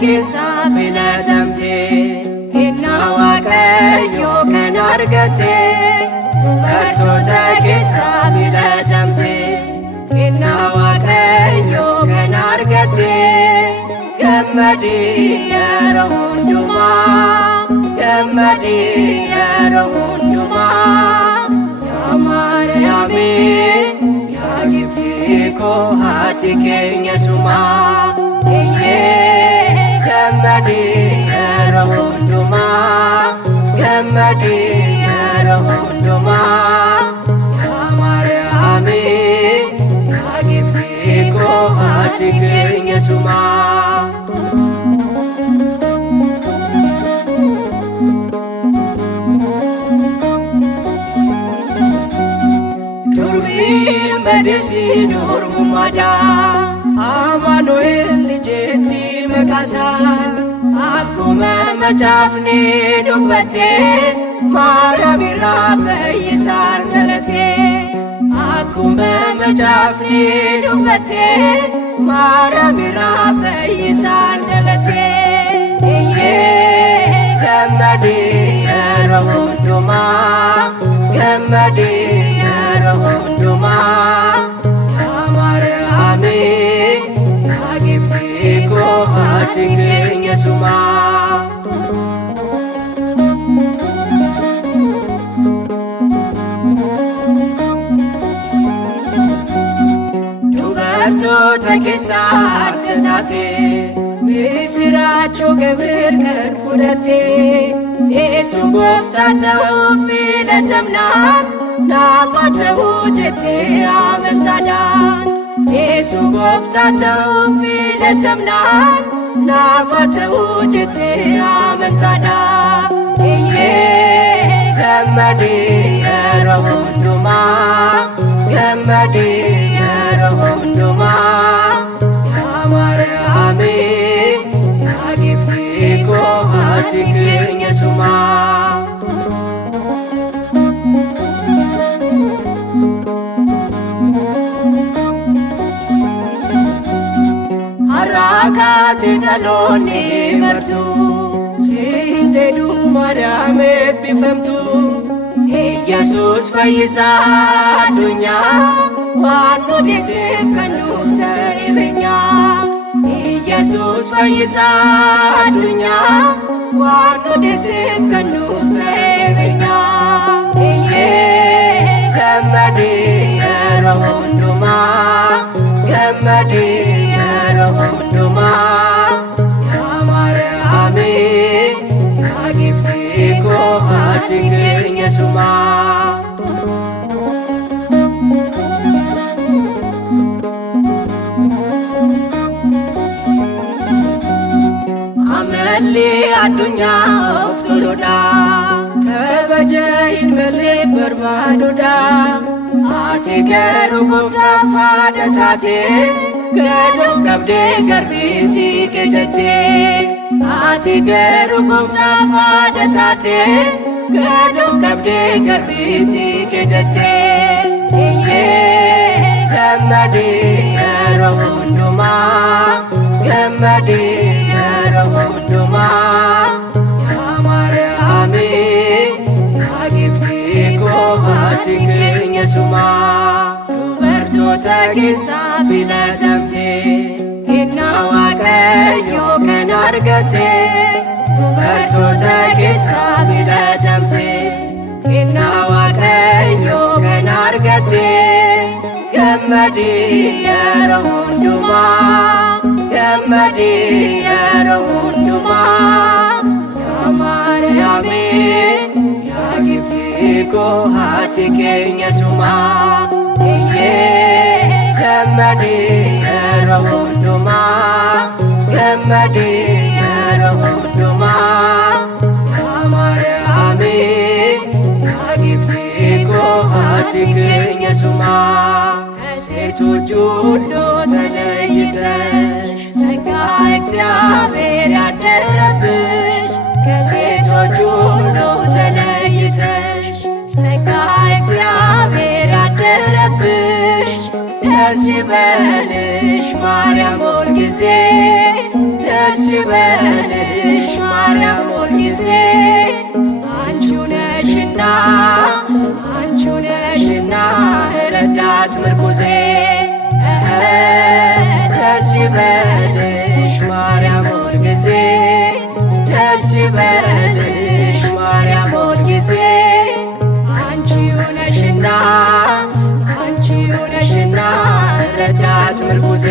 keessa filatamte Kenna Waaqayyo kan argatte dubartoota keessa filatamte Kenna Waaqayyo kan argatte gammadi yeroo hundumaa gammadi yeroo hundumaa yaa Maariyaami yaa giftii koo haati keenya sumaa gammadi yeroo hundumaa gammadi yeroo hundumaa yaa Maariyaami yaa giftii koo haati keenya sumaa. Durbiin badesi durbummaadha Amaanu'el lijeetti maqaasaa akkuma macaafni dubbate Maariyaam irraa fayyisaan dhalate akkuma macaafni dubbate Maariyaam irraa fayyisaan dhalate gammadi yeroo hundumaa gammadi yeroo hundumaa yaa Maariyaami yaa giftii koo haati keenya sumaa. Dubartoota keessa adda taate misiraachuu Gabri'eel kan fudhate Yesuus gooftaa ta'uu filatamnaan naaf haa ta'uu jettee amantaadhaan Yesuus gooftaa ta'uu filatamnaan naaf haa ta'uu jettee amantaadhaan gammadi yeroo hundumaa gammadi yeroo hundumaa yaa Maariyaami yaa giftii koo haati keenya sumaa. Har'a kaasee dhaloonni martuu siin jedhu Maariyaam eebbifamtu Yesuus fayyisaa addunyaa waan nu dhiiseef kan nuuf ta'e beenyaa Yesuus fayyisaa addunyaa waan nu dhiiseef kan nuuf ta'e beenyaa gammadi yeroo hundumaa gammadi yeroo hundumaa yaa Maariyaami yaa giftii koo haati keenya sumaa. Amalli addunyaa of toluudha kabaja hin malle barbaaduudha ati garuu gooftaaf haadha taate gadoof qabdee garbiitti kee jettee ati garuu gooftaaf haadha taate gadoof qabdee garbiitti kee jettee gammadi yeroo hundumaa gammadi yeroo hundumaa yaa Maariyaami yaa giftii koo haati keenya sumaa. Dubartoota keessa filatamte Kenna Waaqayyo kan argatte dubartoota keessa filatamte Kenna Waaqayyo kan argatte gammadi yeroo hundumaa gammadi yeroo hundumaa yaa Maariyaami yaa giftii koo haati keenya sumaa. Gammadi yeroo hundumaa gammadi yeroo hundumaa yaa Maariyaami yaa giftii koo haati keenya sumaa. ከሴቶች ሁሉ ተለይተሽ ጸጋ እግዚአብሔር ያደረብሽ ከሴቶች ሁሉ ተለይተሽ ጸጋ እግዚአብሔር ያደረብሽ ደስ ይበልሽ ማርያም ሁልጊዜ ደስ ይበልሽ ማርያም ሁልጊዜ አንቺው ነሽና አንቺው ነሽና ረዳት ምርኩዜ ደስ ይበልሽ ማርያም ሁልጊዜ ደስ ይበልሽ ማርያም ሁልጊዜ አንቺው ነሽና አንቺው ነሽና ረዳት ምርኩዜ